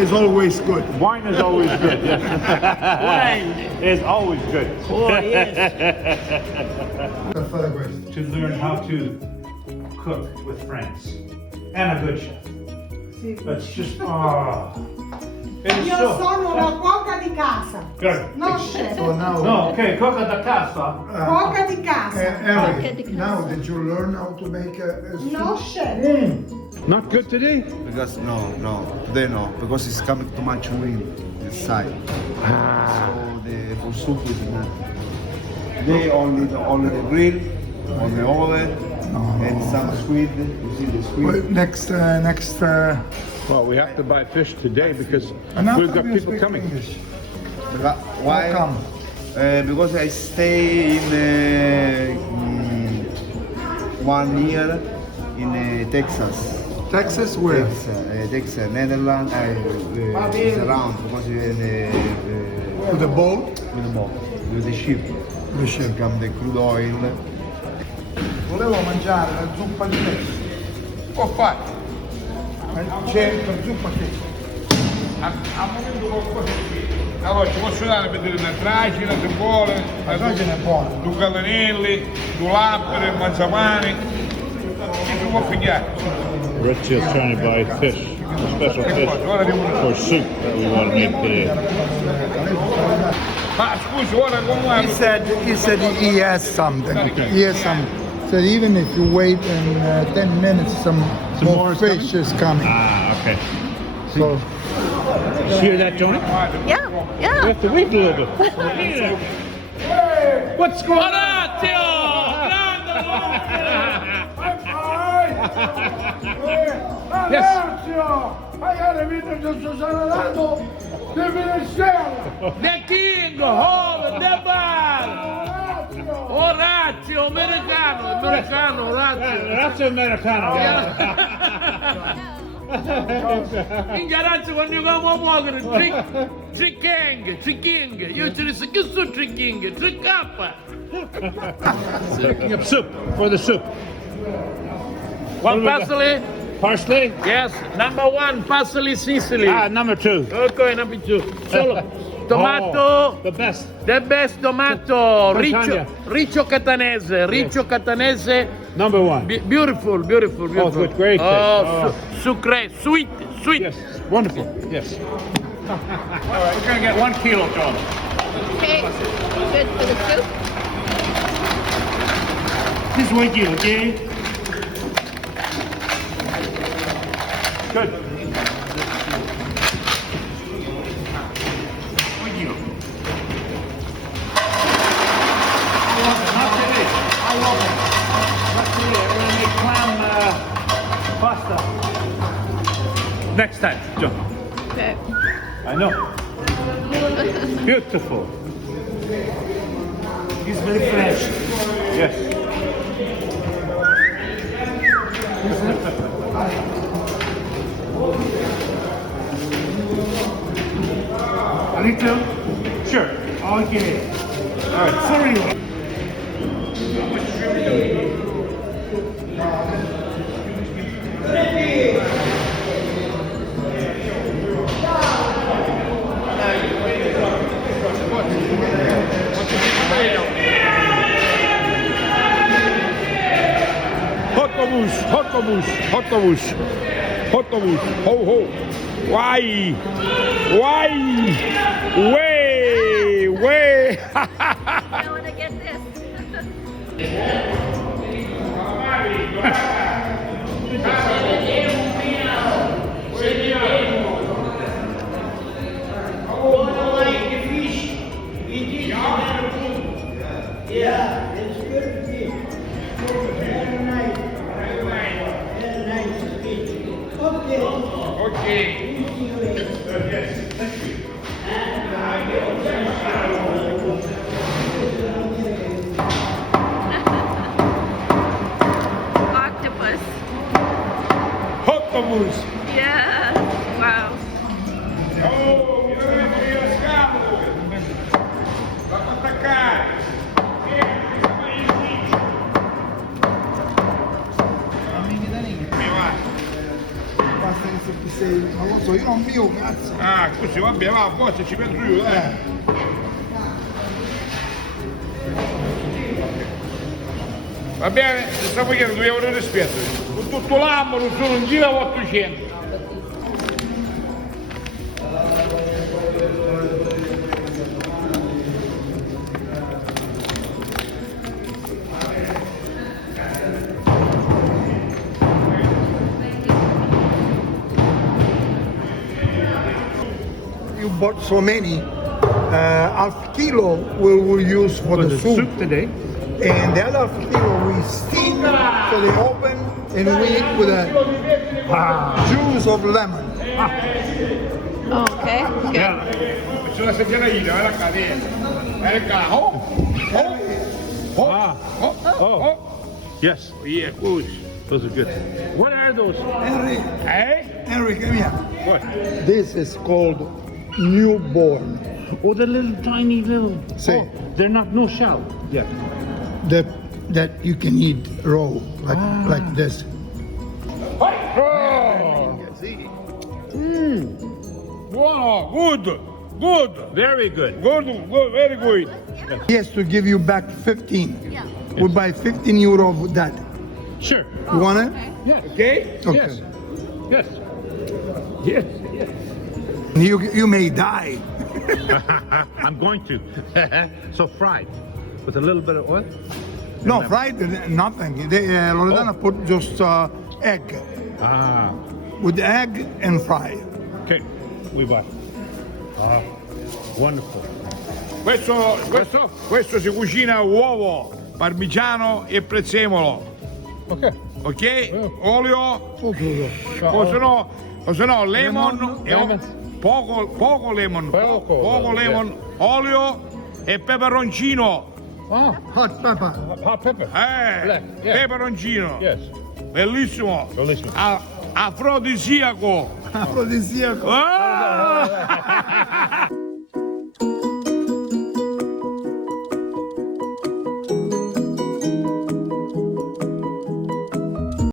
is always good. Wine is always good. Yes. Wine is always good. Oh, yes. To learn how to cook with friends and a good chef. That's just it is Io so. sono una cuoca di casa. Good. Non chef. So now, No, okay, cuoca da casa. Cuoca di casa. Eric, now did you learn how to make a soup? No chef. Not good today? Because no, today no, because it's coming too much wind inside. So the for soup is not. Today only the grill, on the oven, and some squid. You see the squid. Well, next. Well, we have to buy fish today because Enough we've got of you people speak coming. English. Why? How come? Because I stay in 1 year in Texas. Texas, where? Texas, Netherlands, is around because With the boat? with the ship. The ship. Come the crude oil. Volevo mangiare la zuppa di pesce. Può fare. C'è la zuppa di pesce. Al momento qualcosa di allora ci posso dare per dire una tracina se vuole, La tracina è buona. due gallinelli, due lampere, mazzapane, che si può pigliare. Richie is trying to buy fish, special fish for soup that we want to make today. Ma scusi, ora come He said he has something. He has some. Said even if you wait in 10 minutes, some more is fish is coming. Ah, okay. So You hear that, Tony? Yeah, We yeah. have to wait a little bit. What's going on? Yes. The King, oh, the bar! Orazio, americano, Orazio. That's Americano. In garage quando io come a muovere, tricking, io ci dico che sto tricking, trickappa. Soup, for the soup. One parsley? Parsley? Yes, number 1, parsley Sicily. Ah, number 2. Okay, number 2. Solo. Tomato, The best. the best tomato, Montagna. riccio catanese. Number 1. Beautiful. Oh, good, great. Oh, sucre, sweet. Yes, wonderful. Yes. All right, we're gonna get 1 kilo, John. Okay, good for the soup. Just 1 kilo, okay? Good. 1 kilo. Not today. I love it. Not today. We're gonna make clam pasta. Next time, John. Okay. I know. Beautiful. it's very fresh. Yes. A little? Sure. Okay. All right. Sorry. Octopus, ho ho. Why? Way. I want to get this. Yeah, it's good fish. Very nice. Very nice fish. Okay. Okay. See you later. Yes, thank you. Octopus. Octopus. Yeah. Wow. Oh, mi deve venire a scavo. Va a attaccare. Basta che se ti sei, non lo so, io non mio cazzo. Ah, scusi, vabbè, va, forse ci penso io, dai. Va bene, stiamo chiedendo 2 euro di spesa. Con tutto l'anno non sono in giro 800. You bought so many. Half kilo we'll use for the soup. today. And the other half kilo we steam so they open and we eat with a juice of lemon. Oh, okay. Good. Faccio una seggiatina, vai qua, vieni. Vai qua, oh, oh. Yes, Via, così. those are good. What are those? Henry, come here. What? This is called newborn. Oh, the little tiny little. See. Oh, they're not no shell. Yeah. That you can eat raw, like this. Oh! Buono, good, Very good. good, very good. He has to give you back 15. Yeah. We buy 15 euro of that. Sure. You want it? Yes. Okay? Okay. Yes. Yes. Yes. Yes. You may die. I'm going to. So fried with a little bit of oil. No, fried, nothing. Loredana put just egg. Ah. With egg and fry. Okay. We buy. Ah. Wonderful. Questo si cucina uovo, parmigiano e prezzemolo. Okay. Ok? Olio, o se no lemon, poco lemon, poco lemon, olio e peperoncino. Ah. Hot pepper. Hot pepper. Black, yeah. Peperoncino. Yes. Bellissimo. Bellissimo. Afrodisiaco. Afrodisiaco. Ah!